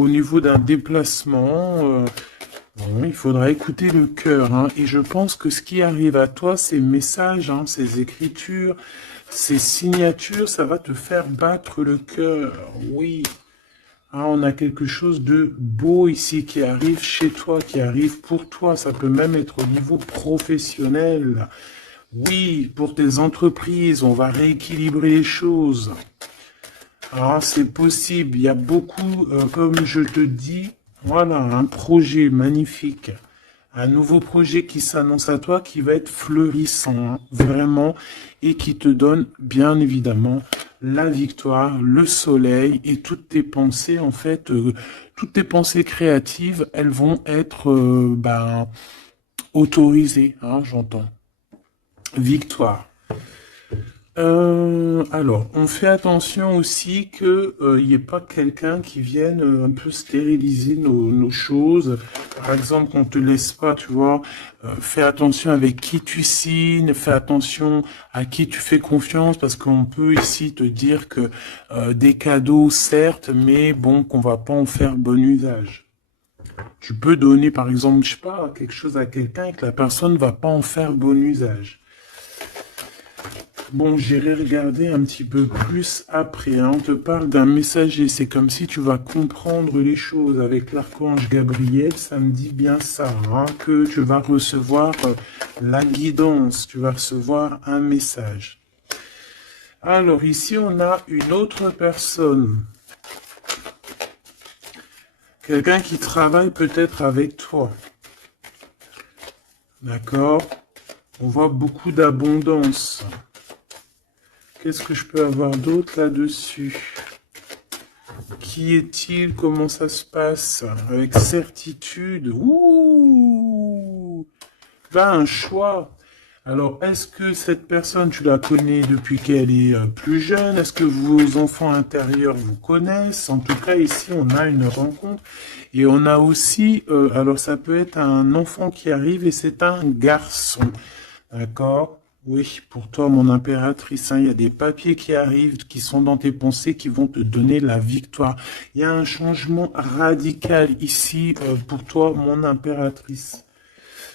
au niveau d'un déplacement, bon, il faudra écouter le cœur, hein. Et je pense que ce qui arrive à toi, ces messages, hein, ces écritures, ces signatures, ça va te faire battre le cœur. Oui. Ah, on a quelque chose de beau ici qui arrive chez toi, qui arrive pour toi. Ça peut même être au niveau professionnel. Oui, pour tes entreprises, on va rééquilibrer les choses. Ah, c'est possible. Il y a beaucoup, comme je te dis, voilà, un projet magnifique. Un nouveau projet qui s'annonce à toi, qui va être fleurissant, hein, vraiment, et qui te donne, bien évidemment, la victoire, le soleil, et toutes tes pensées, en fait, toutes tes pensées créatives, elles vont être, ben, autorisées, hein, j'entends. Victoire. Alors, on fait attention aussi que il n'y ait pas quelqu'un qui vienne un peu stériliser nos choses. Par exemple, qu'on te laisse pas, tu vois. Fais attention avec qui tu signes, fais attention à qui tu fais confiance, parce qu'on peut ici te dire que des cadeaux, certes, mais bon, qu'on va pas en faire bon usage. Tu peux donner, par exemple, je sais pas, quelque chose à quelqu'un et que la personne va pas en faire bon usage. Bon, j'irai regarder un petit peu plus après, hein. On te parle d'un messager. C'est comme si tu vas comprendre les choses avec l'archange Gabriel. Ça me dit bien ça, hein, que tu vas recevoir la guidance. Tu vas recevoir un message. Alors ici, on a une autre personne. Quelqu'un qui travaille peut-être avec toi. D'accord? On voit beaucoup d'abondance. Qu'est-ce que je peux avoir d'autre là-dessus? Qui est-il? Comment ça se passe? Avec certitude. Ouh! Là, un choix. Alors, est-ce que cette personne, tu la connais depuis qu'elle est plus jeune? Est-ce que vos enfants intérieurs vous connaissent? En tout cas, ici, on a une rencontre. Et on a aussi, alors ça peut être un enfant qui arrive et c'est un garçon. D'accord? Oui, pour toi, mon impératrice, hein, il y a des papiers qui arrivent, qui sont dans tes pensées, qui vont te donner la victoire. Il y a un changement radical ici pour toi, mon impératrice.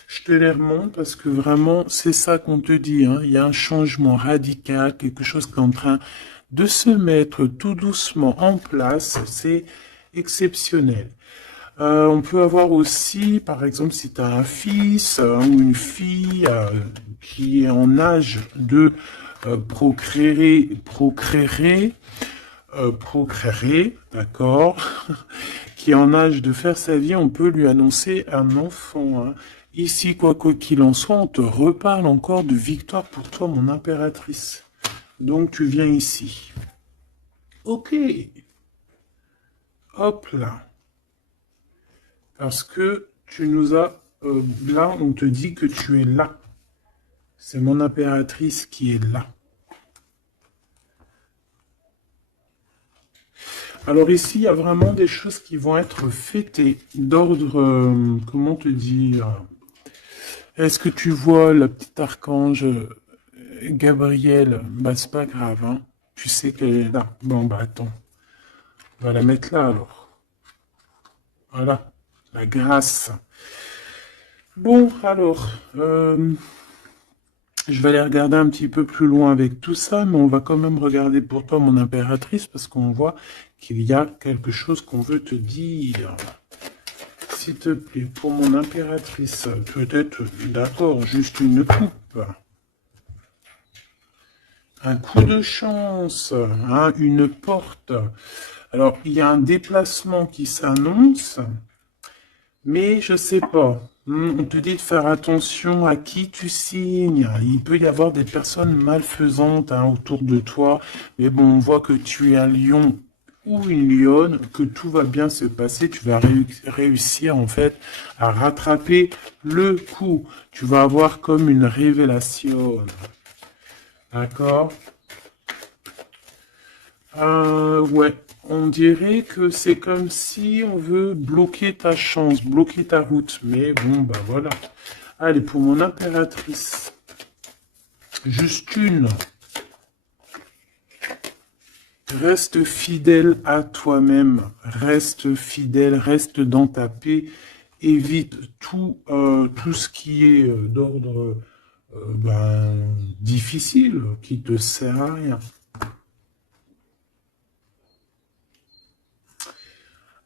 Je te les remonte parce que vraiment, c'est ça qu'on te dit, hein. Il y a un changement radical, quelque chose qui est en train de se mettre tout doucement en place. C'est exceptionnel. On peut avoir aussi, par exemple, si tu as un fils ou une fille qui est en âge de procréer, d'accord, qui est en âge de faire sa vie, on peut lui annoncer un enfant, hein. Ici, quoi qu'il en soit, on te reparle encore de victoire pour toi, mon impératrice. Donc, tu viens ici. Ok, hop là. Parce que tu nous as... là, on te dit que tu es là. C'est mon impératrice qui est là. Alors ici, il y a vraiment des choses qui vont être fêtées d'ordre, comment te dire? Est-ce que tu vois le petit archange Gabriel? Bah, c'est pas grave, hein. Tu sais qu'elle est là. Bon, bah attends. On va la mettre là alors. Voilà. La grâce. Bon, alors, je vais aller regarder un petit peu plus loin avec tout ça, mais on va quand même regarder pour toi, mon impératrice, parce qu'on voit qu'il y a quelque chose qu'on veut te dire. S'il te plaît, pour mon impératrice, peut-être, d'accord, juste une coupe. Un coup de chance, hein, une porte. Alors, il y a un déplacement qui s'annonce, mais je sais pas. On te dit de faire attention à qui tu signes. Il peut y avoir des personnes malfaisantes, hein, autour de toi. Mais bon, on voit que tu es un lion ou une lionne, que tout va bien se passer. Tu vas réussir en fait à rattraper le coup. Tu vas avoir comme une révélation. D'accord? Ouais. On dirait que c'est comme si on veut bloquer ta chance, bloquer ta route. Mais bon, bah voilà. Allez, pour mon impératrice. Juste une. Reste fidèle à toi-même, reste fidèle, reste dans ta paix, évite tout ce qui est d'ordre difficile, qui te sert à rien.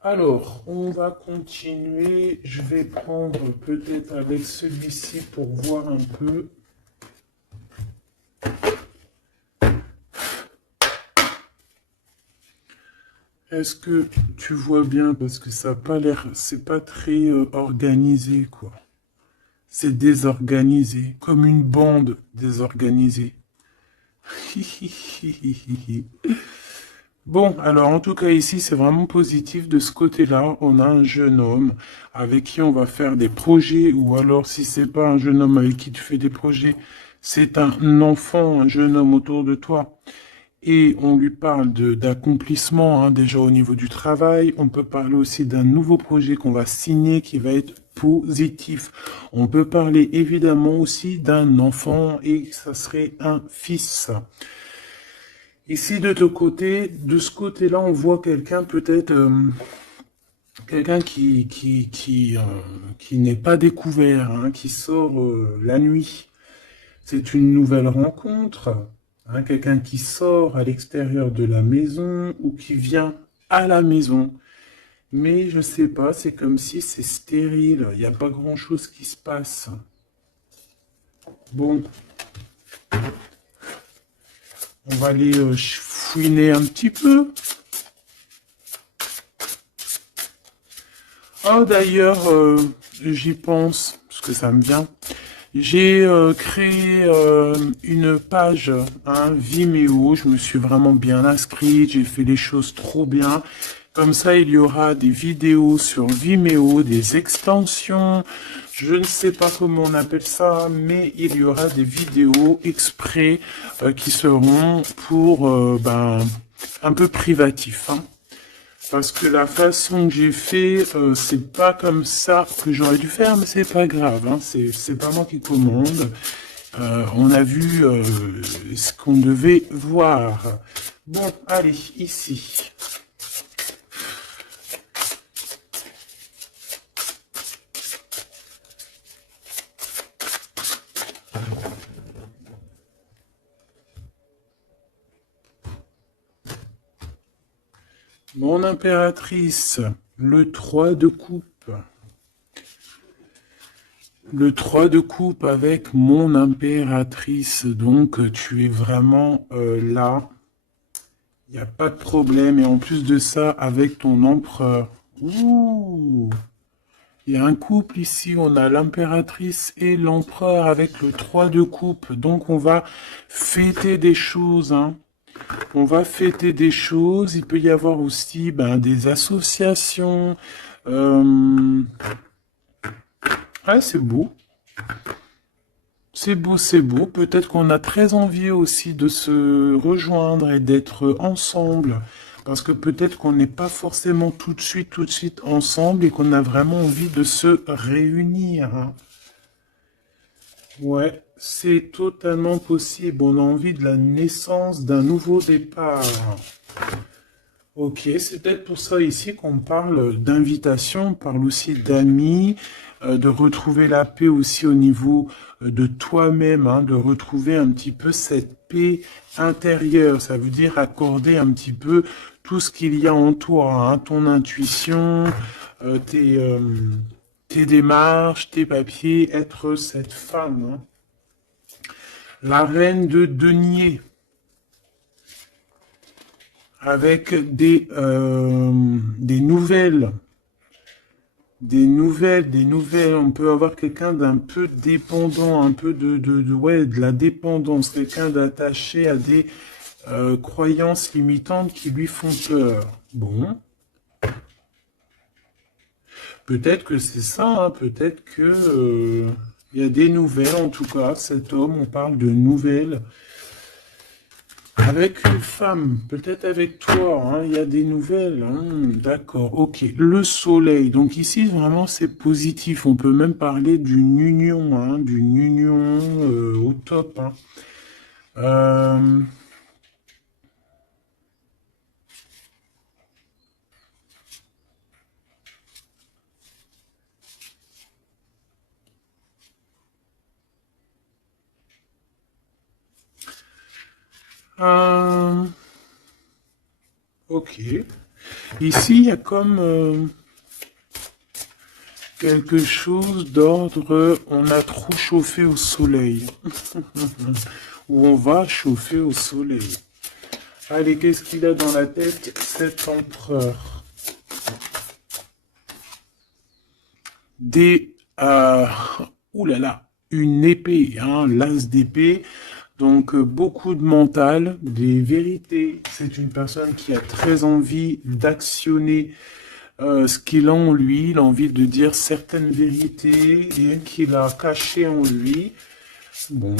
Alors, on va continuer. Je vais prendre peut-être avec celui-ci pour voir un peu. Est-ce que tu vois bien? Parce que ça n'a pas l'air, c'est pas très organisé, quoi. C'est désorganisé, comme une bande désorganisée. Bon, alors en tout cas ici, c'est vraiment positif. De ce côté-là, on a un jeune homme avec qui on va faire des projets, ou alors si c'est pas un jeune homme avec qui tu fais des projets, c'est un enfant, un jeune homme autour de toi. Et on lui parle d'accomplissement, hein, déjà au niveau du travail. On peut parler aussi d'un nouveau projet qu'on va signer qui va être positif. On peut parler évidemment aussi d'un enfant et ça serait un fils. Ici de ce côté-là, on voit quelqu'un peut-être, quelqu'un qui n'est pas découvert, hein, qui sort la nuit. C'est une nouvelle rencontre, hein, quelqu'un qui sort à l'extérieur de la maison ou qui vient à la maison. Mais je sais pas, c'est comme si c'est stérile, il n'y a pas grand-chose qui se passe. Bon, on va aller fouiner un petit peu. Ah d'ailleurs, j'y pense, parce que ça me vient. J'ai créé une page, hein, Vimeo, je me suis vraiment bien inscrite, j'ai fait les choses trop bien. Comme ça, il y aura des vidéos sur Vimeo, des extensions, je ne sais pas comment on appelle ça, mais il y aura des vidéos exprès qui seront pour un peu privatif, hein. Parce que la façon que j'ai fait, c'est pas comme ça que j'aurais dû faire, mais c'est pas grave, hein, c'est pas moi qui commande. On a vu ce qu'on devait voir. Bon, allez, ici. Mon impératrice, le 3 de coupe. Le 3 de coupe avec mon impératrice, donc tu es vraiment là. Il n'y a pas de problème. Et en plus de ça, avec ton empereur. Ouh! Il y a un couple ici, on a l'impératrice et l'empereur avec le 3 de coupe. Donc on va fêter des choses, hein. On va fêter des choses. Il peut y avoir aussi des associations. Ah, c'est beau. C'est beau, c'est beau. Peut-être qu'on a très envie aussi de se rejoindre et d'être ensemble. Parce que peut-être qu'on n'est pas forcément tout de suite ensemble et qu'on a vraiment envie de se réunir, hein. Ouais, c'est totalement possible. On a envie de la naissance d'un nouveau départ. Ok, c'est peut-être pour ça ici qu'on parle d'invitation, on parle aussi d'amis, de retrouver la paix aussi au niveau de toi-même, hein, de retrouver un petit peu cette paix intérieure. Ça veut dire accorder un petit peu tout ce qu'il y a en toi, hein, ton intuition, tes démarches, tes papiers, être cette femme, hein. La reine de denier. Avec des nouvelles. Des nouvelles. On peut avoir quelqu'un d'un peu dépendant, un peu de la dépendance, quelqu'un d'attaché à des croyances limitantes qui lui font peur. Bon. Peut-être que c'est ça, hein, peut-être que il y a des nouvelles, en tout cas, cet homme, on parle de nouvelles. Avec une femme, peut-être avec toi, hein, il y a des nouvelles, hein, d'accord, ok. Le soleil, donc ici vraiment c'est positif, on peut même parler d'une union, hein, au top, hein. Euh, Ok. Ici, il y a comme quelque chose d'ordre, on a trop chauffé au soleil. Ou on va chauffer au soleil. Allez, qu'est-ce qu'il a dans la tête, cet empereur? Des... ouh là là, une épée, hein, l'as d'épée. Donc, beaucoup de mental, des vérités. C'est une personne qui a très envie d'actionner ce qu'il a en lui. Il a envie de dire certaines vérités et qu'il a cachées en lui. Bon,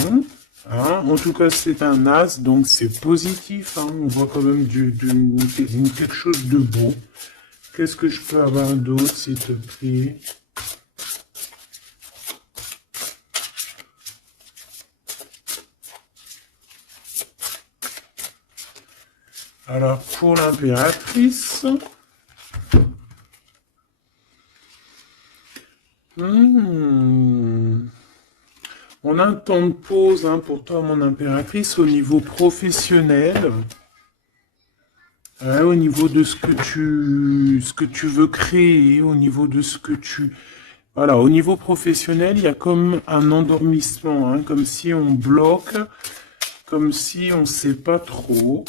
hein, en tout cas, c'est un as, donc c'est positif. Hein, on voit quand même quelque chose de beau. Qu'est-ce que je peux avoir d'autre, s'il te plaît? Alors, pour l'impératrice... On a un temps de pause hein, pour toi, mon impératrice, au niveau professionnel. Au niveau de ce que tu veux créer, au niveau de ce que tu... Voilà, au niveau professionnel, il y a comme un endormissement, hein, comme si on bloque, comme si on ne sait pas trop.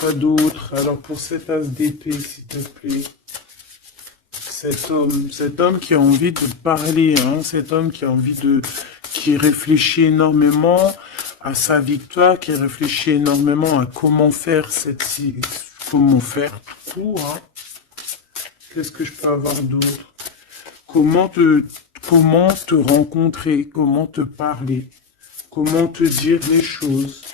Pas d'autre. Alors pour cet as d'épée, s'il te plaît. Cet homme qui a envie de parler, hein, cet homme qui a envie de... qui réfléchit énormément à sa victoire, qui réfléchit énormément à comment faire comment faire tout, hein. Qu'est-ce que je peux avoir d'autre? Comment te rencontrer, comment te parler, comment te dire les choses.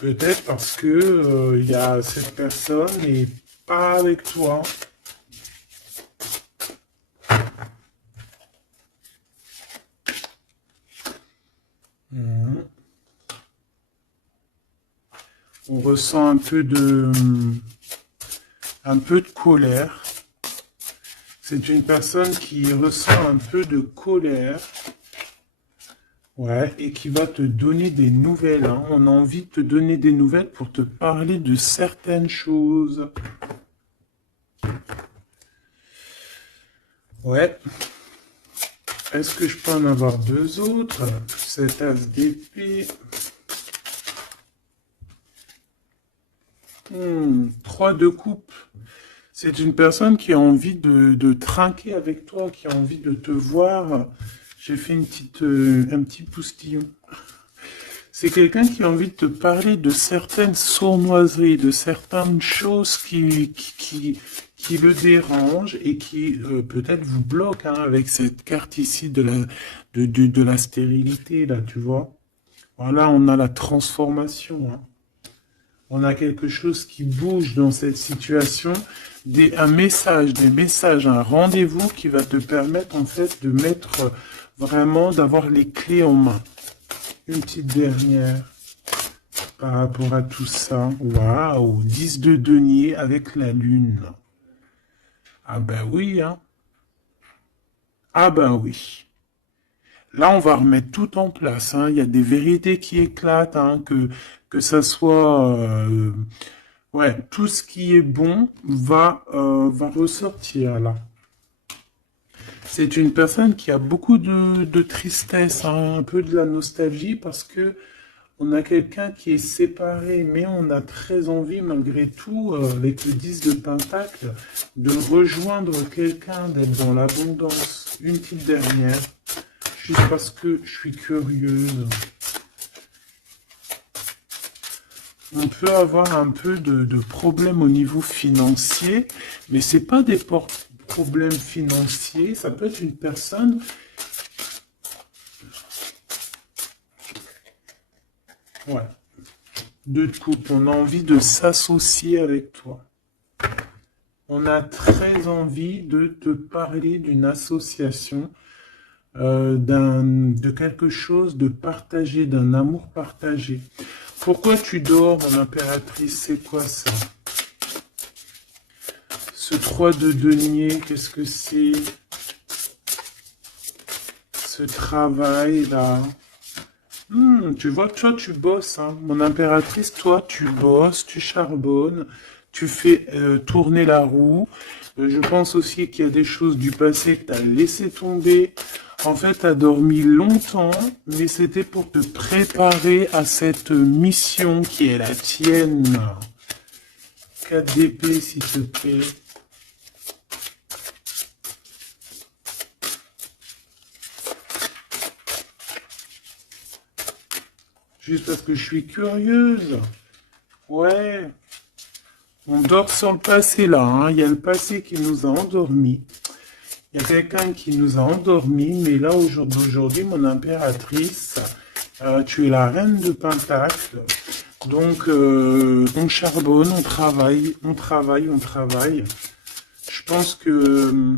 Peut-être parce que il y a cette personne et pas avec toi. On ressent un peu de colère. C'est une personne qui ressent un peu de colère. Ouais, et qui va te donner des nouvelles. Hein. On a envie de te donner des nouvelles pour te parler de certaines choses. Ouais. Est-ce que je peux en avoir deux autres? Cet as d'épée. 3 de coupe. C'est une personne qui a envie de trinquer avec toi, qui a envie de te voir. J'ai fait un petit poustillon. C'est quelqu'un qui a envie de te parler de certaines sournoiseries, de certaines choses qui le dérangent et qui peut-être vous bloquent hein, avec cette carte ici de la stérilité, là, tu vois. Voilà, on a la transformation. Hein. On a quelque chose qui bouge dans cette situation, des messages, un rendez-vous qui va te permettre en fait de mettre vraiment, d'avoir les clés en main. Une petite dernière par rapport à tout ça. Waouh, 10 de denier avec la lune. Ah ben oui, hein. Ah ben oui. Là, on va remettre tout en place. Hein. Il y a des vérités qui éclatent, hein, que ça soit... ouais, tout ce qui est bon va ressortir là. C'est une personne qui a beaucoup de tristesse, hein, un peu de la nostalgie, parce que on a quelqu'un qui est séparé, mais on a très envie, malgré tout, avec le 10 de Pentacle, de rejoindre quelqu'un, d'être dans l'abondance. Une petite dernière, juste parce que je suis curieuse. On peut avoir un peu de problèmes au niveau financier, mais c'est pas des problèmes financiers, ça peut être une personne... Ouais. Deux de coupe, on a envie de s'associer avec toi. On a très envie de te parler d'une association, de quelque chose de partagé, d'un amour partagé. Pourquoi tu dors, mon impératrice? C'est quoi ça? Ce 3 de denier, qu'est-ce que c'est? Ce travail-là. Tu vois, toi, tu bosses, hein. Mon impératrice, toi, tu bosses, tu charbonnes, tu fais tourner la roue. Je pense aussi qu'il y a des choses du passé que tu as laissé tomber. En fait, tu as dormi longtemps, mais c'était pour te préparer à cette mission qui est la tienne. 4 d'épée, s'il te plaît. Juste parce que je suis curieuse. Ouais. On dort sur le passé là, hein. Il y a le passé qui nous a endormis. Il y a quelqu'un qui nous a endormis, mais là aujourd'hui, mon impératrice, tu es la reine de Pentacle. Donc on charbonne, on travaille, on travaille, on travaille. Je pense que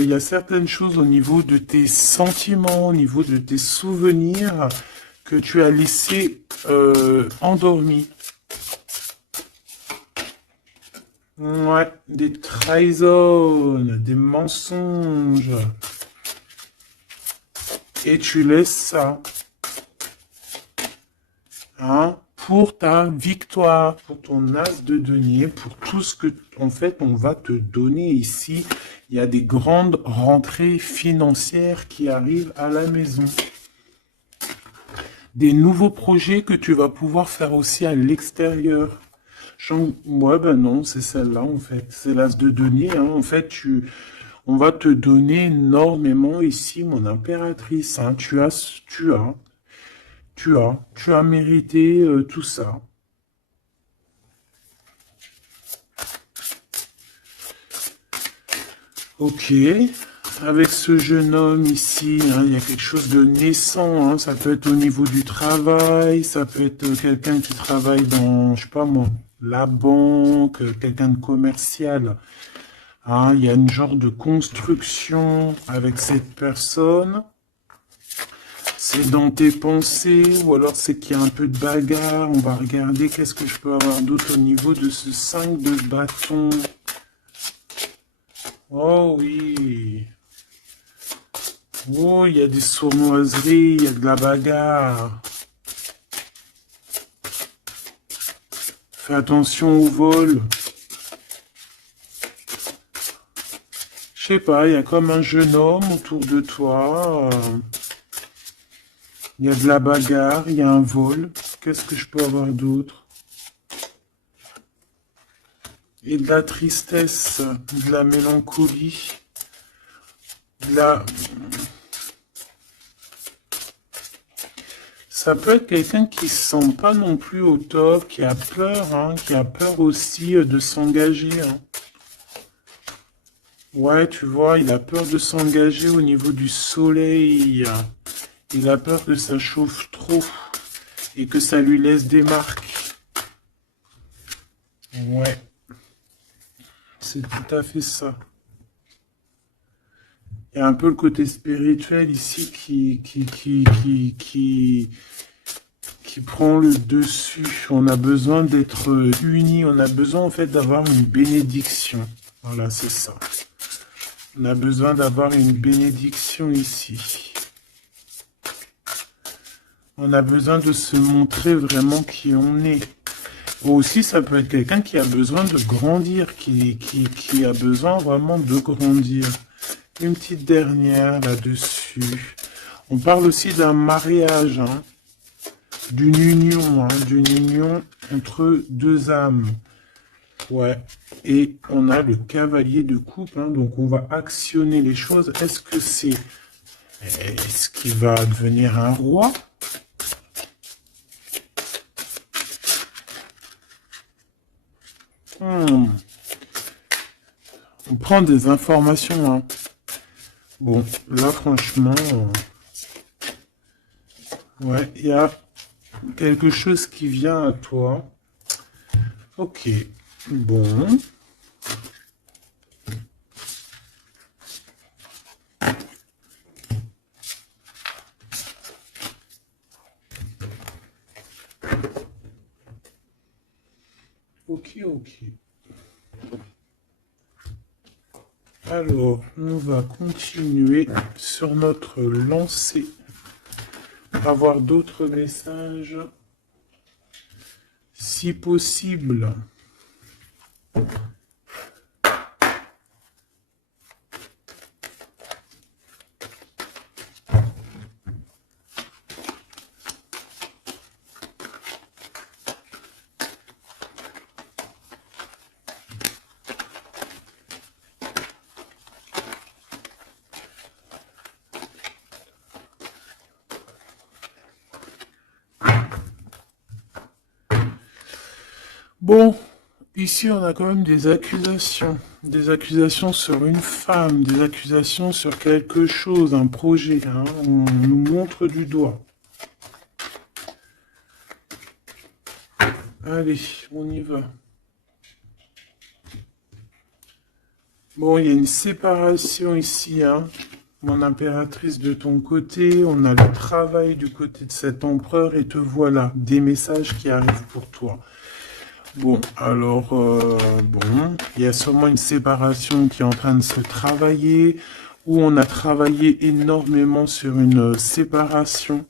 il y a certaines choses au niveau de tes sentiments, au niveau de tes souvenirs que tu as laissé endormis. Ouais, des trahisons, des mensonges. Et tu laisses ça, hein, pour ta victoire, pour ton as de denier, pour tout ce que, en fait, on va te donner ici. Il y a des grandes rentrées financières qui arrivent à la maison. Des nouveaux projets que tu vas pouvoir faire aussi à l'extérieur. Ouais, ben non, c'est celle-là, en fait. C'est l'as de denier, hein. En fait, on va te donner énormément ici, mon impératrice, hein. Tu as mérité tout ça. Ok. Avec ce jeune homme ici, hein, il y a quelque chose de naissant, hein. Ça peut être au niveau du travail, ça peut être quelqu'un qui travaille dans, je sais pas moi, la banque, quelqu'un de commercial. Hein, il y a une genre de construction avec cette personne. C'est dans tes pensées, ou alors c'est qu'il y a un peu de bagarre. On va regarder qu'est-ce que je peux avoir d'autre au niveau de ce 5 de bâton. Oh oui. Oh, il y a des sournoiseries, il y a de la bagarre. Fais attention au vol. Je sais pas, il y a comme un jeune homme autour de toi. Il y a de la bagarre, il y a un vol. Qu'est-ce que je peux avoir d'autre? Et de la tristesse, de la mélancolie, de la... Ça peut être quelqu'un qui se sent pas non plus au top, qui a peur, hein, qui a peur aussi de s'engager, hein. Ouais, tu vois, il a peur de s'engager au niveau du soleil. Il a peur que ça chauffe trop et que ça lui laisse des marques. Ouais, c'est tout à fait ça. Il y a un peu le côté spirituel ici qui prend le dessus. On a besoin d'être unis. On a besoin en fait d'avoir une bénédiction. Voilà, c'est ça. On a besoin d'avoir une bénédiction ici. On a besoin de se montrer vraiment qui on est. Ou aussi, ça peut être quelqu'un qui a besoin de grandir, qui a besoin vraiment de grandir. Une petite dernière là-dessus. On parle aussi d'un mariage, hein, d'une union entre deux âmes. Ouais. Et on a le cavalier de coupe, hein, donc on va actionner les choses. Est-ce qu'il va devenir un roi? On prend des informations, hein. Bon, là, franchement, ouais, il y a quelque chose qui vient à toi. Ok, bon. Ok, ok. Alors, on va continuer sur notre lancée avoir d'autres messages, si possible. Bon, ici on a quand même des accusations sur une femme, des accusations sur quelque chose, un projet, hein. On nous montre du doigt. Allez, on y va. Bon, il y a une séparation ici, hein. Mon impératrice de ton côté, on a le travail du côté de cet empereur et te voilà, des messages qui arrivent pour toi. Bon, alors, bon, il y a sûrement une séparation qui est en train de se travailler, où on a travaillé énormément sur une séparation.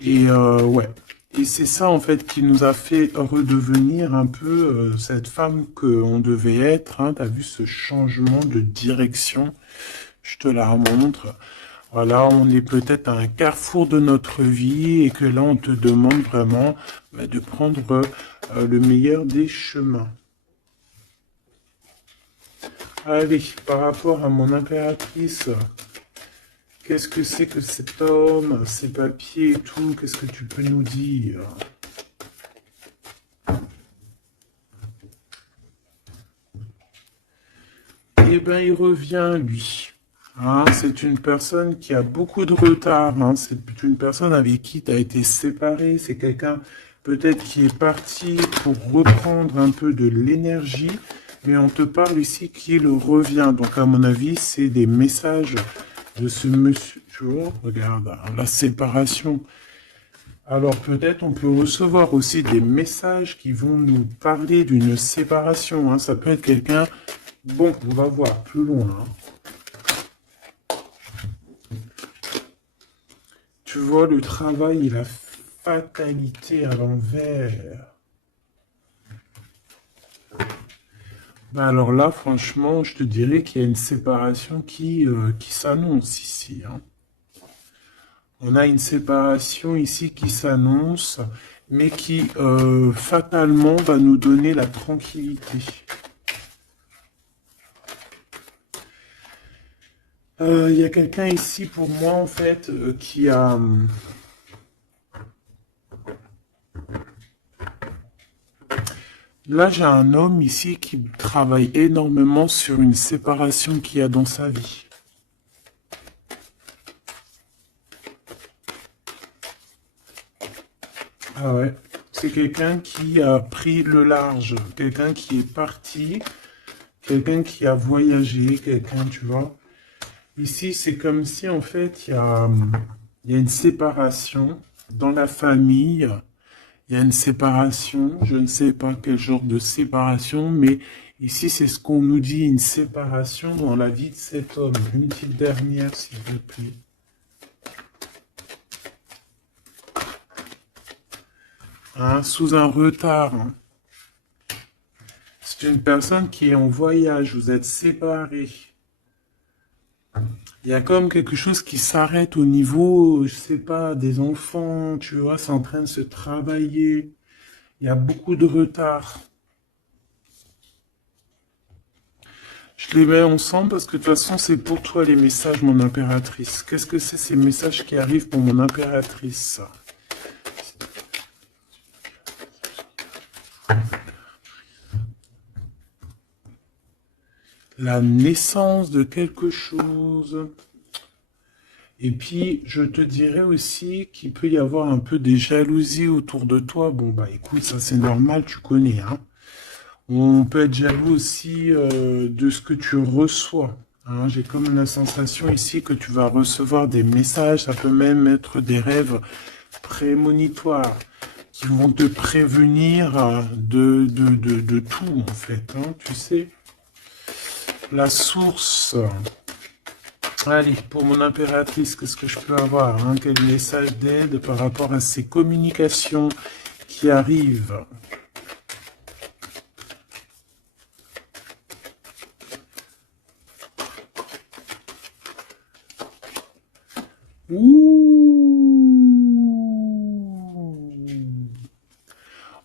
Et ouais, et c'est ça en fait qui nous a fait redevenir un peu cette femme qu'on devait être. Hein. Tu as vu ce changement de direction, je te la remontre. Voilà, on est peut-être à un carrefour de notre vie et que là, on te demande vraiment de prendre le meilleur des chemins. Allez, par rapport à mon impératrice, qu'est-ce que c'est que cet homme, ses papiers et tout, qu'est-ce que tu peux nous dire? Eh bien, il revient, lui. Hein, c'est une personne qui a beaucoup de retard. Hein, c'est une personne avec qui tu as été séparé. C'est quelqu'un peut-être qui est parti pour reprendre un peu de l'énergie. Mais on te parle ici qu'il revient. Donc, à mon avis, c'est des messages de ce monsieur. Tu vois, regarde, la séparation. Alors, peut-être on peut recevoir aussi des messages qui vont nous parler d'une séparation. Hein. Ça peut être quelqu'un... Bon, on va voir plus loin. Hein. Tu vois, le travail et la fatalité à l'envers. Ben alors là, franchement, je te dirais qu'il y a une séparation qui s'annonce ici. Hein. On a une séparation ici qui s'annonce, mais qui fatalement va nous donner la tranquillité. Il y a quelqu'un ici pour moi en fait qui a... Là j'ai un homme ici qui travaille énormément sur une séparation qu'il y a dans sa vie. Ah ouais, c'est quelqu'un qui a pris le large, quelqu'un qui est parti, quelqu'un qui a voyagé, quelqu'un, tu vois. Ici, c'est comme si, en fait, il y a une séparation dans la famille. Il y a une séparation. Je ne sais pas quel genre de séparation, mais ici, c'est ce qu'on nous dit, une séparation dans la vie de cet homme. Une petite dernière, s'il vous plaît. Hein, sous un retard. Hein. C'est une personne qui est en voyage. Vous êtes séparés. Il y a comme quelque chose qui s'arrête au niveau, je sais pas, des enfants, tu vois, c'est en train de se travailler. Il y a beaucoup de retard. Je les mets ensemble parce que de toute façon, c'est pour toi les messages, mon impératrice. Qu'est-ce que c'est ces messages qui arrivent pour mon impératrice? La naissance de quelque chose. Et puis, je te dirais aussi qu'il peut y avoir un peu des jalousies autour de toi. Bon, bah écoute, ça c'est normal, tu connais. Hein. On peut être jaloux aussi de ce que tu reçois. Hein. J'ai comme la sensation ici que tu vas recevoir des messages. Ça peut même être des rêves prémonitoires qui vont te prévenir de tout, en fait. Hein, tu sais. La source. Allez, pour mon impératrice, qu'est-ce que je peux avoir, hein? Quel message d'aide par rapport à ces communications qui arrivent? Ouh.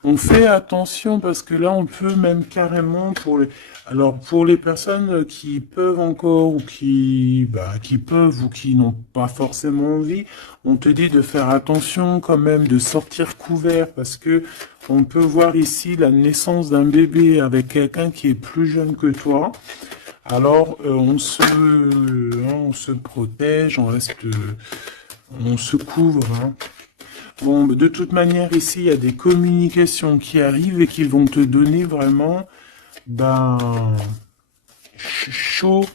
On fait attention parce que là, on peut même carrément alors pour les personnes qui peuvent encore ou qui peuvent ou qui n'ont pas forcément envie, on te dit de faire attention quand même, de sortir couvert parce que on peut voir ici la naissance d'un bébé avec quelqu'un qui est plus jeune que toi. Alors, on se protège, on se couvre, hein. Bon, de toute manière, ici, il y a des communications qui arrivent et qui vont te donner vraiment, ben, chaud.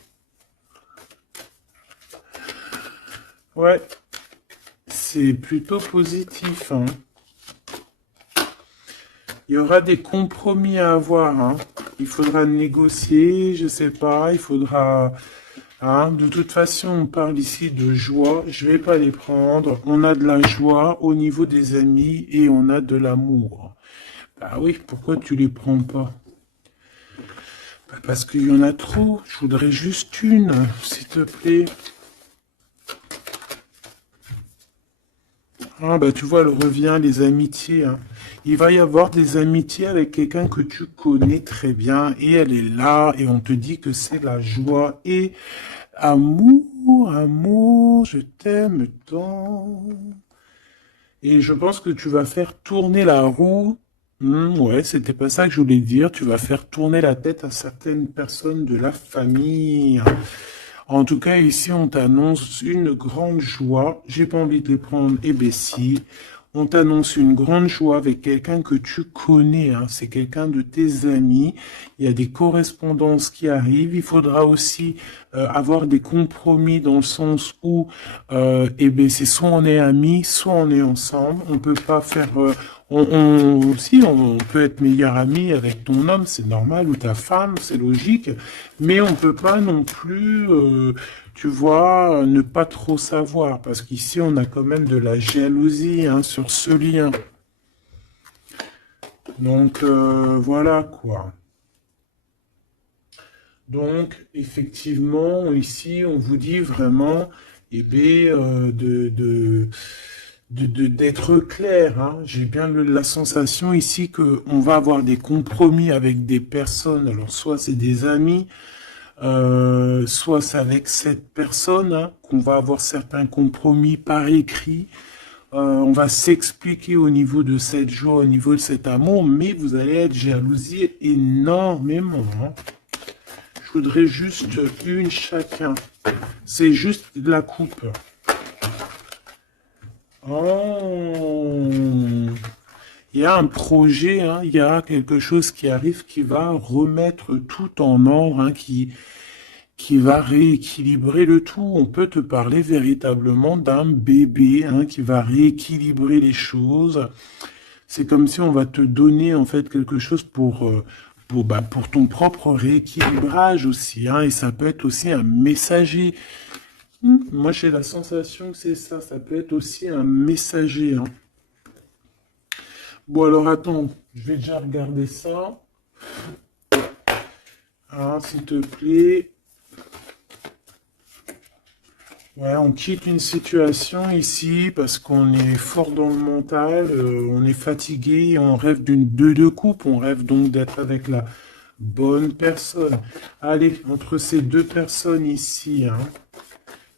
Ouais, c'est plutôt positif, hein. Il y aura des compromis à avoir, hein. Il faudra négocier, je sais pas, il faudra... Hein, de toute façon, on parle ici de joie, je vais pas les prendre. On a de la joie au niveau des amis et on a de l'amour. Bah oui, pourquoi tu les prends pas? Bah parce qu'il y en a trop, je voudrais juste une, s'il te plaît. Ah bah tu vois, elle revient, les amitiés, hein. Il va y avoir des amitiés avec quelqu'un que tu connais très bien et elle est là et on te dit que c'est la joie et amour, amour, je t'aime tant. Et je pense que tu vas faire tourner la roue. Ouais, c'était pas ça que je voulais dire. Tu vas faire tourner la tête à certaines personnes de la famille. En tout cas, ici, on t'annonce une grande joie. J'ai pas envie de les prendre, eh ben si. On t'annonce une grande joie avec quelqu'un que tu connais, hein. C'est quelqu'un de tes amis. Il y a des correspondances qui arrivent. Il faudra aussi avoir des compromis dans le sens où, eh ben, c'est soit on est amis, soit on est ensemble. On peut pas faire, si on peut être meilleur ami avec ton homme, c'est normal, ou ta femme, c'est logique. Mais on peut pas non plus, tu vois, ne pas trop savoir, parce qu'ici, on a quand même de la jalousie, hein, sur ce lien. Donc, voilà, quoi. Donc, effectivement, ici, on vous dit vraiment, eh bien, d'être clair, hein. J'ai bien la sensation ici que on va avoir des compromis avec des personnes, alors soit c'est des amis, soit c'est avec cette personne, hein, qu'on va avoir certains compromis par écrit. On va s'expliquer au niveau de cette joie, au niveau de cet amour, mais vous allez être jalousie énormément, hein. Je voudrais juste une chacun. C'est juste de la coupe. Oh, il y a un projet, hein, il y a quelque chose qui arrive qui va remettre tout en ordre, hein, qui va rééquilibrer le tout. On peut te parler véritablement d'un bébé, hein, qui va rééquilibrer les choses. C'est comme si on va te donner en fait quelque chose pour ton propre rééquilibrage aussi, hein, et ça peut être aussi un messager. Moi, j'ai la sensation que c'est ça. Ça peut être aussi un messager, hein. Bon, alors attends, je vais déjà regarder ça. Ah, s'il te plaît. Ouais, on quitte une situation ici parce qu'on est fort dans le mental, on est fatigué, on rêve d'une deux coupe, on rêve donc d'être avec la bonne personne. Allez, entre ces deux personnes ici, hein,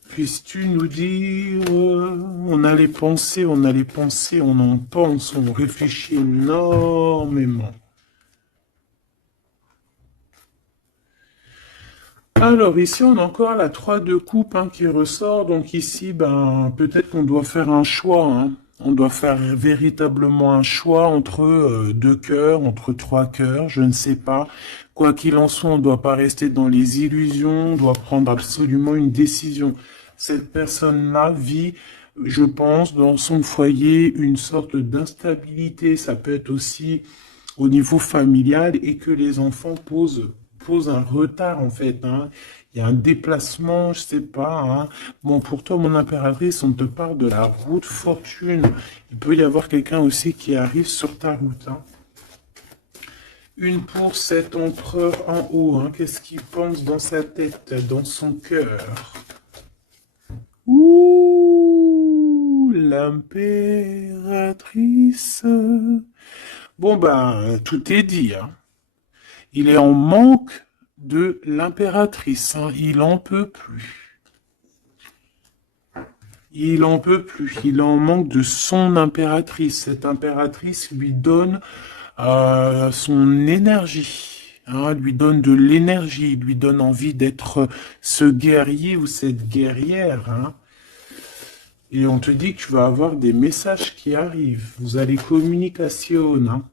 puisses-tu nous dire, on a les pensées, on a les pensées, on en pense, on réfléchit énormément. Alors ici, on a encore la 3 de coupe, hein, qui ressort. Donc ici, ben, peut-être qu'on doit faire un choix, hein. On doit faire véritablement un choix entre deux cœurs, entre trois cœurs, je ne sais pas. Quoi qu'il en soit, on ne doit pas rester dans les illusions, on doit prendre absolument une décision. Cette personne-là vit, je pense, dans son foyer une sorte d'instabilité. Ça peut être aussi au niveau familial et que les enfants posent un retard en fait, hein. Il y a un déplacement, je sais pas. Hein. Bon, pour toi, mon impératrice, on te parle de la route fortune. Il peut y avoir quelqu'un aussi qui arrive sur ta route. Hein. Une pour cet empereur en haut. Hein. Qu'est-ce qu'il pense dans sa tête, dans son cœur? Ouh, l'impératrice. Bon, ben, tout est dit. Hein. Il est en manque de l'impératrice. Hein. Il en peut plus. Il en peut plus. Il en manque de son impératrice. Cette impératrice lui donne son énergie. Hein, lui donne de l'énergie. Lui donne envie d'être ce guerrier ou cette guerrière. Hein. Et on te dit que tu vas avoir des messages qui arrivent. Vous allez communication. Hein.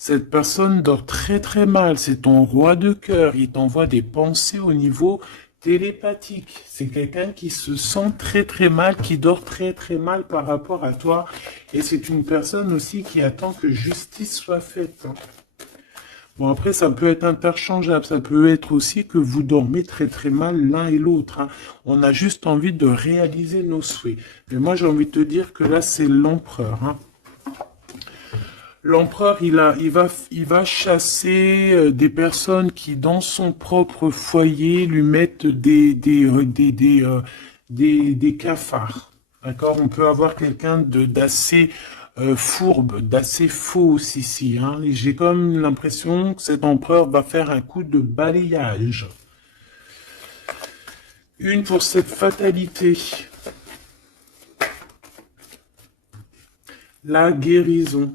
Cette personne dort très très mal, c'est ton roi de cœur, il t'envoie des pensées au niveau télépathique. C'est quelqu'un qui se sent très très mal, qui dort très très mal par rapport à toi. Et c'est une personne aussi qui attend que justice soit faite. Hein. Bon, après, ça peut être interchangeable. Ça peut être aussi que vous dormez très très mal l'un et l'autre. Hein. On a juste envie de réaliser nos souhaits. Mais moi, j'ai envie de te dire que là, c'est l'empereur. Hein. L'empereur, il va chasser des personnes qui, dans son propre foyer, lui mettent des cafards. D'accord? On peut avoir quelqu'un d'assez fourbe, d'assez faux ici. Hein? Et j'ai comme l'impression que cet empereur va faire un coup de balayage. Une pour cette fatalité. La guérison.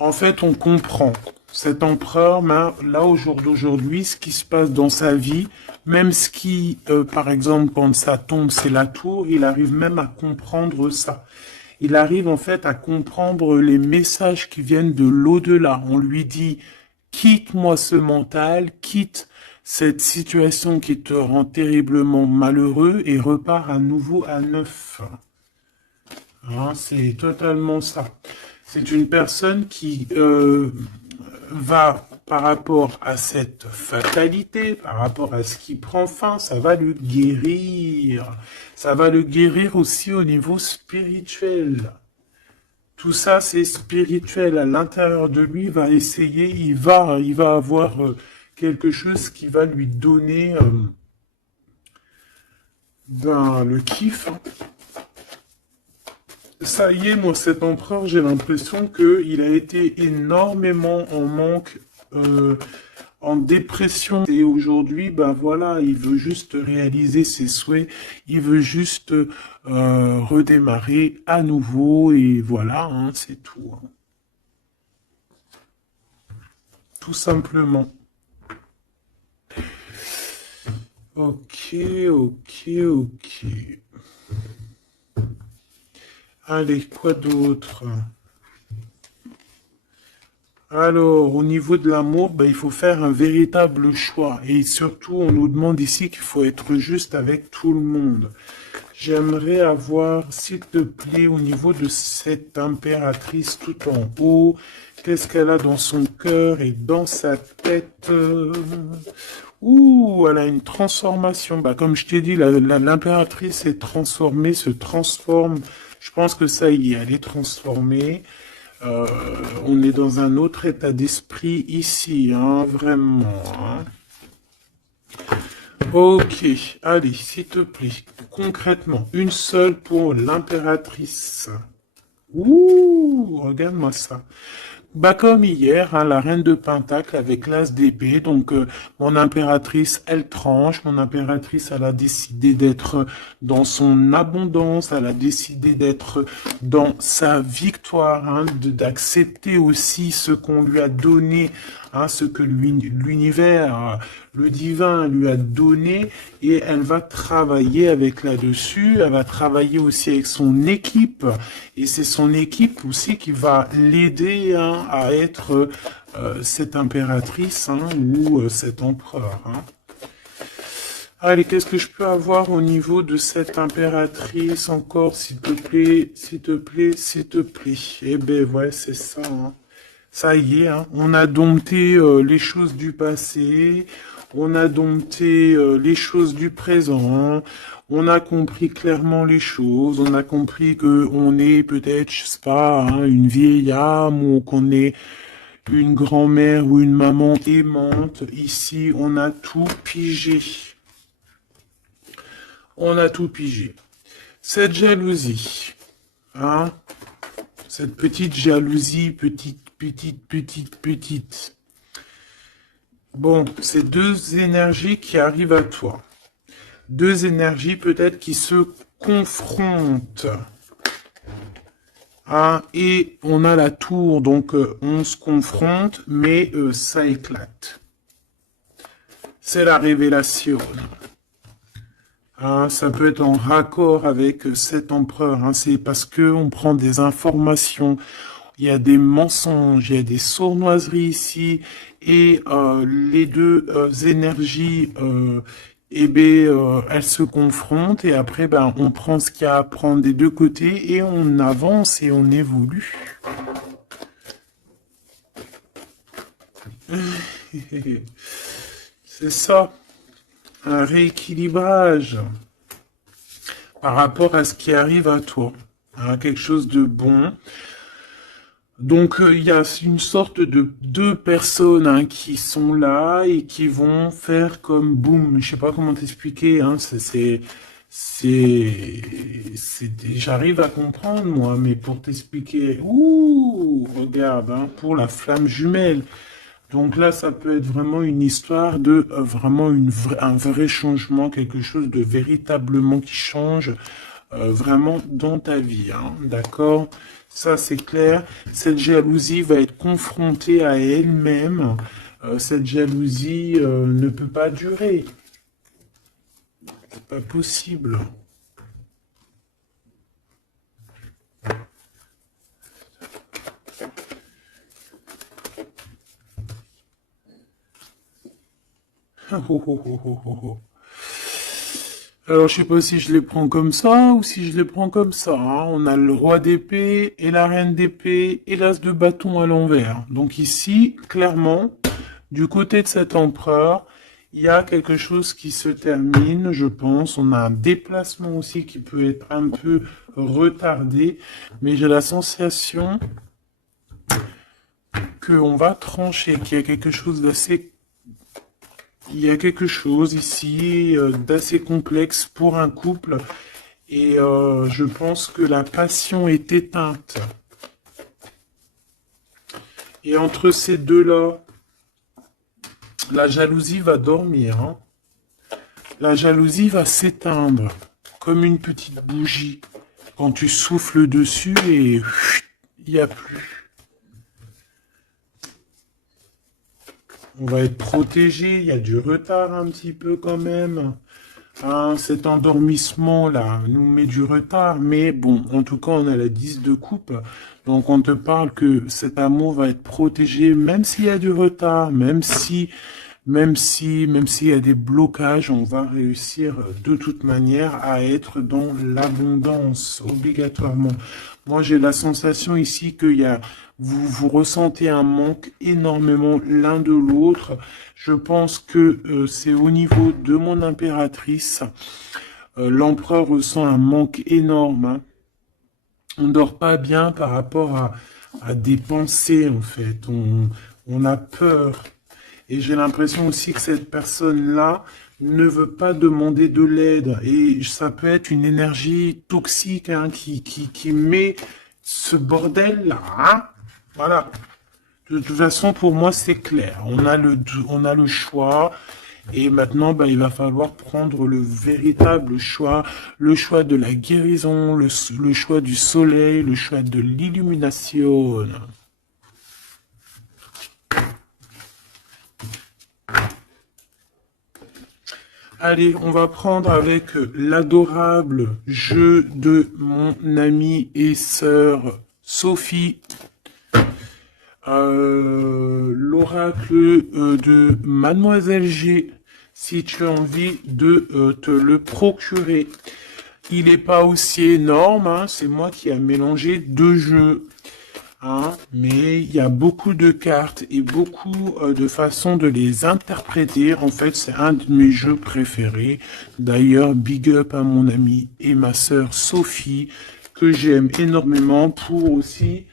En fait, on comprend. Cet empereur, là, au jour d'aujourd'hui, ce qui se passe dans sa vie, même ce qui, par exemple, quand ça tombe, c'est la tour, il arrive même à comprendre ça. Il arrive, en fait, à comprendre les messages qui viennent de l'au-delà. On lui dit, quitte-moi ce mental, quitte cette situation qui te rend terriblement malheureux et repars à nouveau à neuf. Hein, c'est totalement ça. C'est une personne qui va, par rapport à cette fatalité, par rapport à ce qui prend fin, ça va le guérir. Ça va le guérir aussi au niveau spirituel. Tout ça, c'est spirituel. À l'intérieur de lui, il va essayer, il va avoir quelque chose qui va lui donner le kiff. Hein. Ça y est, moi, cet empereur, j'ai l'impression qu'il a été énormément en manque, en dépression. Et aujourd'hui, ben voilà, il veut juste réaliser ses souhaits, il veut juste redémarrer à nouveau, et voilà, hein, c'est tout. Hein. Tout simplement. Ok, ok, ok. Allez, quoi d'autre? Alors, au niveau de l'amour, ben, il faut faire un véritable choix. Et surtout, on nous demande ici qu'il faut être juste avec tout le monde. J'aimerais avoir, s'il te plaît, au niveau de cette impératrice tout en haut, qu'est-ce qu'elle a dans son cœur et dans sa tête? Ouh, elle a une transformation. Bah, comme je t'ai dit, l'impératrice est transformée, se transforme. Je pense que ça y est, elle est transformée. On est dans un autre état d'esprit ici, hein, vraiment. Hein. Ok, allez, s'il te plaît, concrètement, une seule pour l'impératrice. Ouh, regarde-moi ça. Bah comme hier, hein, la reine de Pentacle avec l'as d'épée, donc mon impératrice, elle tranche, mon impératrice, elle a décidé d'être dans son abondance, elle a décidé d'être dans sa victoire, hein, d'accepter aussi ce qu'on lui a donné, hein, ce que l'univers, le divin lui a donné, et elle va travailler avec là-dessus, elle va travailler aussi avec son équipe, et c'est son équipe aussi qui va l'aider, hein, à être cette impératrice, hein, ou cet empereur. Hein. Allez, qu'est-ce que je peux avoir au niveau de cette impératrice encore, s'il te plaît, s'il te plaît, s'il te plaît. Eh ben ouais, c'est ça. Hein. Ça y est, hein, on a dompté les choses du passé, on a dompté les choses du présent, on a compris clairement les choses, on a compris que on est peut-être, je sais pas, hein, une vieille âme ou qu'on est une grand-mère ou une maman aimante. Ici, on a tout pigé. On a tout pigé. Cette jalousie, hein, cette petite jalousie, petite. Bon, c'est deux énergies qui arrivent à toi. Deux énergies peut-être qui se confrontent. Ah, et on a la tour, donc on se confronte, mais ça éclate. C'est la révélation. Ah, ça peut être en raccord avec cet empereur. Hein, c'est parce que on prend des informations. Il y a des mensonges, il y a des sournoiseries ici, et les deux énergies, elles se confrontent, et après, ben, on prend ce qu'il y a à prendre des deux côtés, et on avance et on évolue. C'est ça, un rééquilibrage par rapport à ce qui arrive à toi. Hein, quelque chose de bon. Donc il y a une sorte de deux personnes hein, qui sont là et qui vont faire comme boum. Je sais pas comment t'expliquer. Hein, j'arrive à comprendre moi, mais pour t'expliquer, ouh, regarde, hein, pour la flamme jumelle. Donc là, ça peut être vraiment une histoire de vraiment un vrai changement, quelque chose de véritablement qui change vraiment dans ta vie, hein, d'accord? Ça, c'est clair. Cette jalousie va être confrontée à elle-même. Cette jalousie ne peut pas durer. C'est pas possible. Oh, oh, oh, oh, oh, oh. Alors, je sais pas si je les prends comme ça ou si je les prends comme ça. Hein. On a le roi d'épée et la reine d'épée et l'as de bâton à l'envers. Donc ici, clairement, du côté de cet empereur, il y a quelque chose qui se termine, je pense. On a un déplacement aussi qui peut être un peu retardé. Mais j'ai la sensation qu'on va trancher, qu'il y a quelque chose d'assez... Il y a quelque chose ici d'assez complexe pour un couple et je pense que la passion est éteinte. Et entre ces deux-là, la jalousie va dormir. Hein. La jalousie va s'éteindre comme une petite bougie. Quand tu souffles dessus et il n'y a plus. On va être protégé, il y a du retard un petit peu quand même. Hein, cet endormissement-là nous met du retard, mais bon, en tout cas, on a la 10 de coupe. Donc, on te parle que cet amour va être protégé, même s'il y a du retard, même s'il y a des blocages, on va réussir de toute manière à être dans l'abondance, obligatoirement. Moi, j'ai la sensation ici vous ressentez un manque énormément l'un de l'autre. Je pense que c'est au niveau de mon impératrice. L'empereur ressent un manque énorme. Hein. On dort pas bien par rapport à des pensées, en fait. On a peur. Et j'ai l'impression aussi que cette personne-là ne veut pas demander de l'aide. Et ça peut être une énergie toxique hein, qui met ce bordel-là. Hein. Voilà. De toute façon, pour moi, c'est clair. On a le choix. Et maintenant, ben, il va falloir prendre le véritable choix. Le choix de la guérison, le choix du soleil, le choix de l'illumination. Allez, on va prendre avec l'adorable jeu de mon amie et sœur Sophie. L'oracle de Mademoiselle G, si tu as envie de te le procurer. Il n'est pas aussi énorme, hein, c'est moi qui a mélangé deux jeux. hein, mais il y a beaucoup de cartes et beaucoup de façons de les interpréter. En fait, c'est un de mes jeux préférés. D'ailleurs, big up à mon amie et ma sœur Sophie, que j'aime énormément pour aussi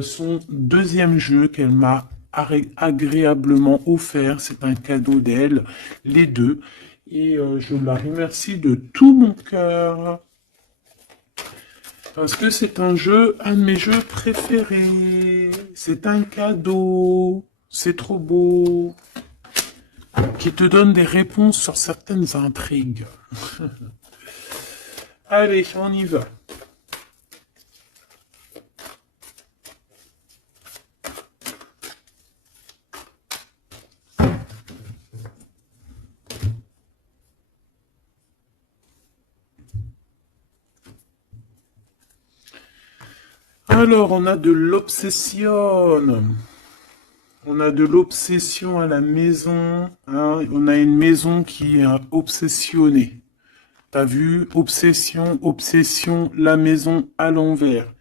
son deuxième jeu qu'elle m'a agréablement offert. C'est un cadeau d'elle, les deux. Et je la remercie de tout mon cœur. Parce que c'est un jeu, un de mes jeux préférés. C'est un cadeau. C'est trop beau. Qui te donne des réponses sur certaines intrigues. Allez, on y va. Alors, on a de l'obsession. On a de l'obsession à la maison. Hein. On a une maison qui est obsessionnée. T'as vu? Obsession, obsession, la maison à l'envers.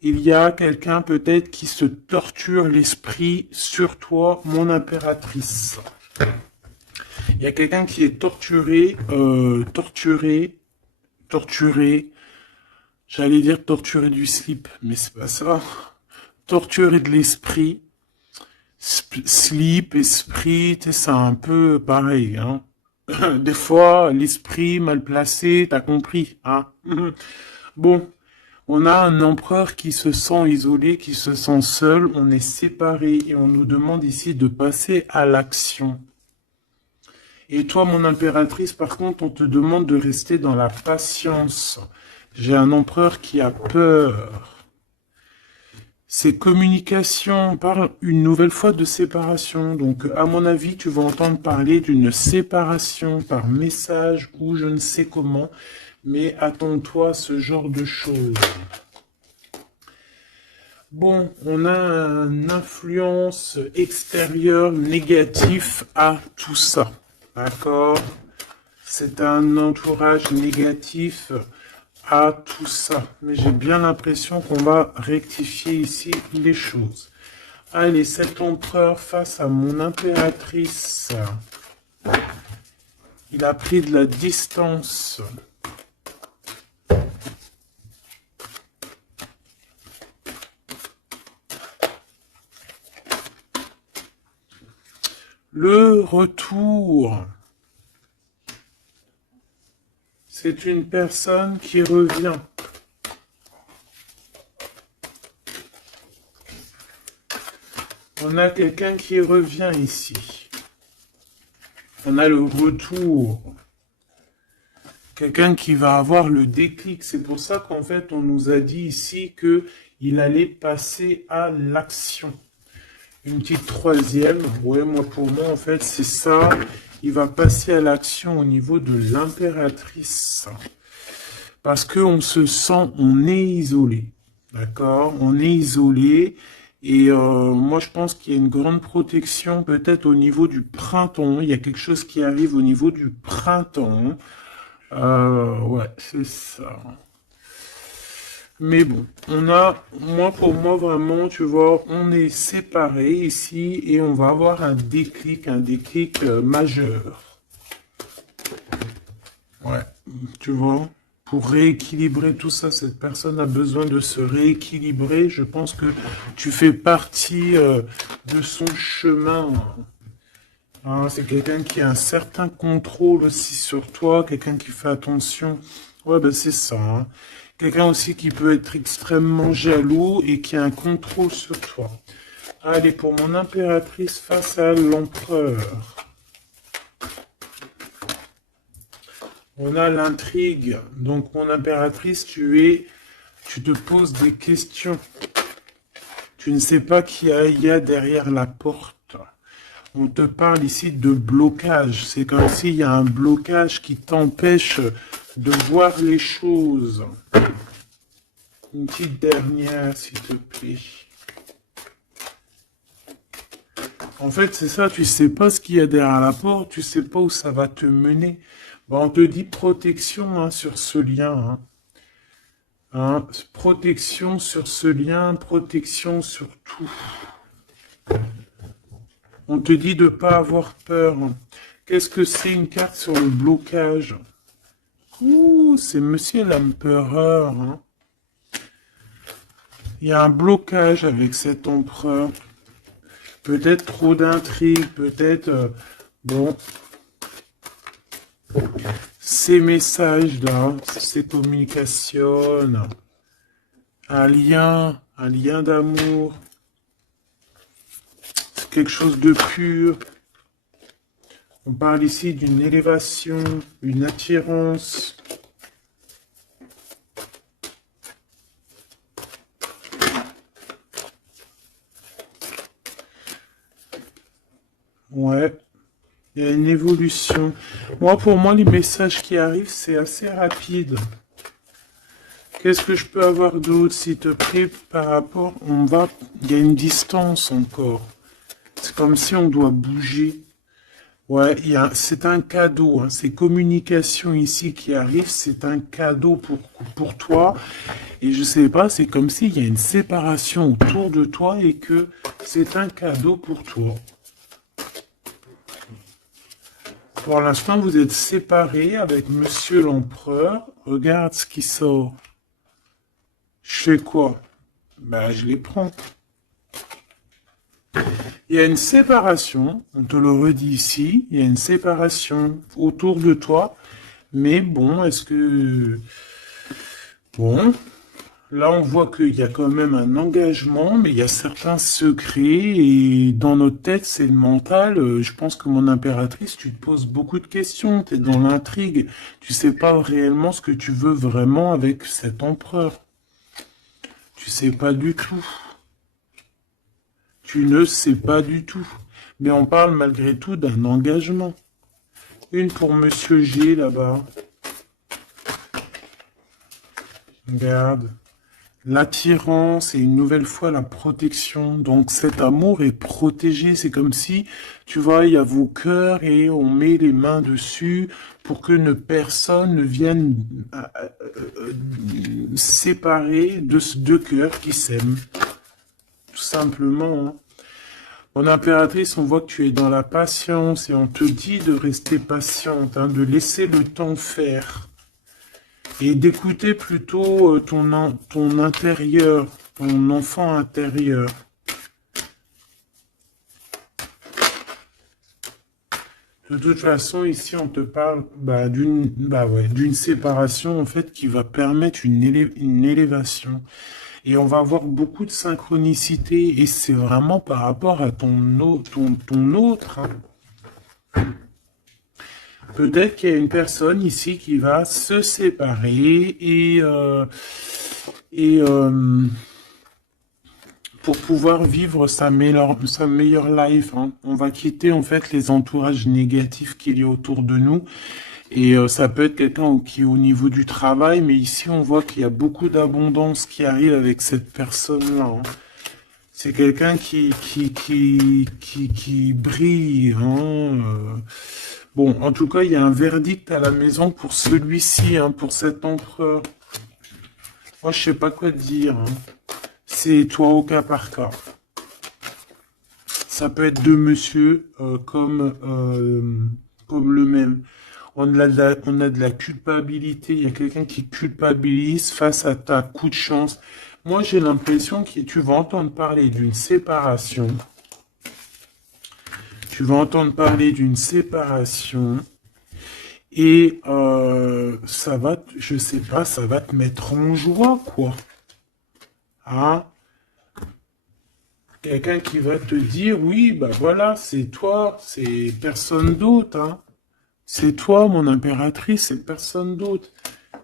Il y a quelqu'un peut-être qui se torture l'esprit sur toi, mon impératrice. Il y a quelqu'un qui est torturé, torturé. J'allais dire torturé du slip, mais c'est pas ça. Torturé de l'esprit. Slip, esprit, c'est un peu pareil, hein. Des fois, l'esprit mal placé, t'as compris, hein. Bon, on a un empereur qui se sent isolé, qui se sent seul, on est séparés et on nous demande ici de passer à l'action. Et toi, mon impératrice, par contre, on te demande de rester dans la patience. J'ai un empereur qui a peur. C'est communication, on parle une nouvelle fois de séparation. Donc, à mon avis, tu vas entendre parler d'une séparation par message ou je ne sais comment. Mais attends-toi à ce genre de choses. Bon, on a une influence extérieure négative à tout ça. D'accord? C'est un entourage négatif à tout ça. Mais j'ai bien l'impression qu'on va rectifier ici les choses. Allez, cet empereur face à mon impératrice. Il a pris de la distance. Le retour. C'est une personne qui revient. On a quelqu'un qui revient ici. On a le retour. Quelqu'un qui va avoir le déclic. C'est pour ça qu'en fait, on nous a dit ici qu'il allait passer à l'action. Une petite troisième. Ouais, moi, pour moi, en fait, c'est ça. Il va passer à l'action au niveau de l'impératrice. Parce qu'on se sent, on est isolé. D'accord? On est isolé. Et moi, je pense qu'il y a une grande protection peut-être au niveau du printemps. Il y a quelque chose qui arrive au niveau du printemps. Ouais, c'est ça. Mais bon, on a, moi pour moi vraiment, tu vois, on est séparés ici et on va avoir un déclic majeur. Ouais, tu vois, pour rééquilibrer tout ça, cette personne a besoin de se rééquilibrer. Je pense que tu fais partie de son chemin. Hein, c'est quelqu'un qui a un certain contrôle aussi sur toi, quelqu'un qui fait attention. Ouais, ben c'est ça. Hein. Quelqu'un aussi qui peut être extrêmement jaloux et qui a un contrôle sur toi. Allez, pour mon impératrice face à l'empereur. On a l'intrigue. Donc, mon impératrice, tu te poses des questions. Tu ne sais pas qui il y a derrière la porte. On te parle ici de blocage. C'est comme s'il y a un blocage qui t'empêche de voir les choses. Une petite dernière, s'il te plaît. En fait, c'est ça, tu sais pas ce qu'il y a derrière la porte, tu sais pas où ça va te mener. Bon, on te dit protection hein, sur ce lien. Hein. Hein, protection sur ce lien, protection sur tout. On te dit de ne pas avoir peur. Qu'est-ce que c'est une carte sur le blocage? Ouh, c'est Monsieur l'Empereur. Hein. Il y a un blocage avec cet empereur. Peut-être trop d'intrigues, peut-être... bon, ces messages-là, ces communications, un lien d'amour, c'est quelque chose de pur. On parle ici d'une élévation, une attirance. Ouais, il y a une évolution. Moi, pour moi, les messages qui arrivent, c'est assez rapide. Qu'est-ce que je peux avoir d'autre, s'il te plaît, par rapport... Il y a une distance encore. C'est comme si on doit bouger. Ouais, c'est un cadeau. Hein. Ces communications ici qui arrivent, c'est un cadeau pour toi. Et je sais pas, c'est comme s'il y a une séparation autour de toi et que c'est un cadeau pour toi. Pour l'instant, vous êtes séparés avec Monsieur l'Empereur. Regarde ce qui sort. Je fais quoi? Ben, je les prends. Il y a une séparation, on te le redit ici, il y a une séparation autour de toi. Mais bon, est-ce que... Bon, là on voit qu'il y a quand même un engagement, mais il y a certains secrets. Et dans notre tête, c'est le mental. Je pense que mon impératrice, tu te poses beaucoup de questions. Tu es dans l'intrigue. Tu sais pas réellement ce que tu veux vraiment avec cet empereur. Tu sais pas du tout. Tu ne sais pas du tout. Mais on parle malgré tout d'un engagement. Une pour Monsieur G là-bas. Regarde. L'attirance et une nouvelle fois la protection. Donc cet amour est protégé. C'est comme si, tu vois, il y a vos cœurs et on met les mains dessus pour que personne ne vienne séparer de ces deux cœurs qui s'aiment. Tout simplement. Hein. Mon impératrice, on voit que tu es dans la patience et on te dit de rester patiente, hein, de laisser le temps faire. Et d'écouter plutôt ton intérieur, ton enfant intérieur. De toute façon, ici, on te parle d'une séparation, en fait, qui va permettre une élévation. Et on va avoir beaucoup de synchronicité, et c'est vraiment par rapport à ton autre. Hein. Peut-être qu'il y a une personne ici qui va se séparer et pour pouvoir vivre sa meilleure life. Hein. On va quitter en fait les entourages négatifs qu'il y a autour de nous. Et ça peut être quelqu'un qui est au niveau du travail, mais ici on voit qu'il y a beaucoup d'abondance qui arrive avec cette personne-là. Hein. C'est quelqu'un qui brille. Hein. Bon, en tout cas, il y a un verdict à la maison pour celui-ci, hein, pour cet empereur. Moi, je sais pas quoi te dire. Hein. C'est toi au cas par cas. Ça peut être deux monsieur comme le même. On a de la culpabilité. Il y a quelqu'un qui culpabilise face à ta coup de chance. Moi, j'ai l'impression que tu vas entendre parler d'une séparation. Tu vas entendre parler d'une séparation. Et ça va, je sais pas, ça va te mettre en joie, quoi. Hein? Quelqu'un qui va te dire, oui, bah voilà, c'est toi, c'est personne d'autre, hein. C'est toi, mon impératrice, c'est personne d'autre.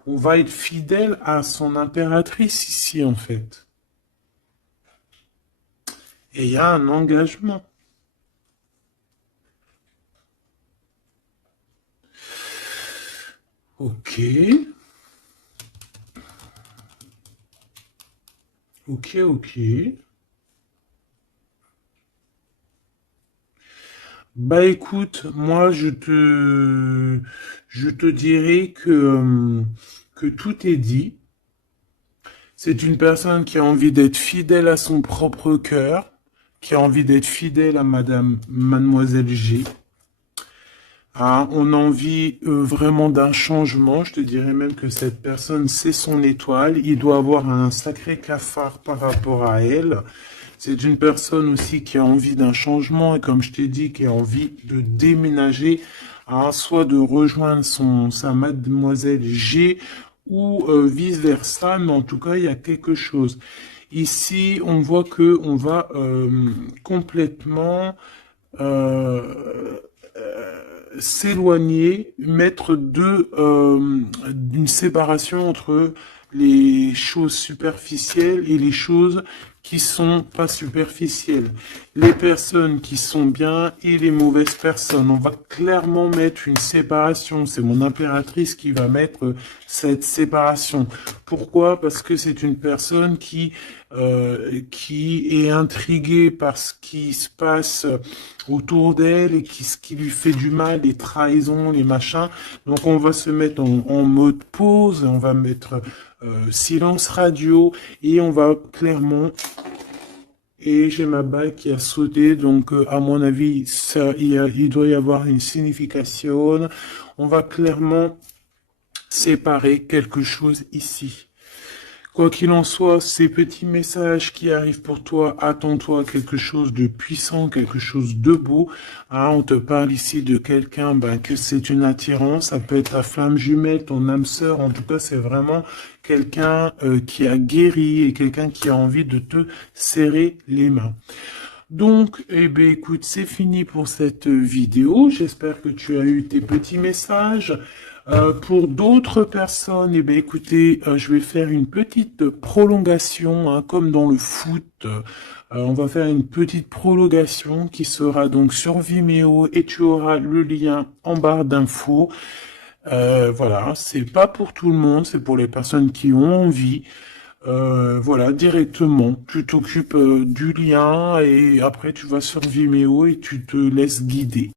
On va être fidèle à son impératrice ici, en fait. Et il y a un engagement. Ok. Ok. Bah écoute, moi je te dirais que tout est dit. C'est une personne qui a envie d'être fidèle à son propre cœur, qui a envie d'être fidèle à Mademoiselle G. Ah, on a envie vraiment d'un changement. Je te dirais même que cette personne, c'est son étoile. Il doit avoir un sacré cafard par rapport à elle. C'est une personne aussi qui a envie d'un changement et comme je t'ai dit, qui a envie de déménager, hein, soit de rejoindre sa Mademoiselle G ou vice-versa, mais en tout cas, il y a quelque chose. Ici, on voit que on va complètement s'éloigner, mettre d'une séparation entre les choses superficielles et les choses qui sont pas superficielles. Les personnes qui sont bien et les mauvaises personnes. On va clairement mettre une séparation. C'est mon impératrice qui va mettre cette séparation. Pourquoi? Parce que c'est une personne qui est intriguée par ce qui se passe autour d'elle et ce qui lui fait du mal, les trahisons, les machins. Donc on va se mettre en mode pause, on va mettre silence radio et on va clairement... Et j'ai ma bague qui a sauté, donc à mon avis, il doit y avoir une signification. On va clairement séparer quelque chose ici. Quoi qu'il en soit, ces petits messages qui arrivent pour toi, attends-toi à quelque chose de puissant, quelque chose de beau. Hein, on te parle ici de quelqu'un que c'est une attirance, ça peut être ta flamme jumelle, ton âme sœur, en tout cas c'est vraiment quelqu'un qui a guéri et quelqu'un qui a envie de te serrer les mains. Donc, eh bien, écoute, c'est fini pour cette vidéo. J'espère que tu as eu tes petits messages. Pour d'autres personnes, eh bien, écoutez, je vais faire une petite prolongation, hein, comme dans le foot. On va faire une petite prolongation qui sera donc sur Vimeo et tu auras le lien en barre d'infos. Voilà, c'est pas pour tout le monde, c'est pour les personnes qui ont envie. Voilà, directement, tu t'occupes du lien et après tu vas sur Vimeo et tu te laisses guider.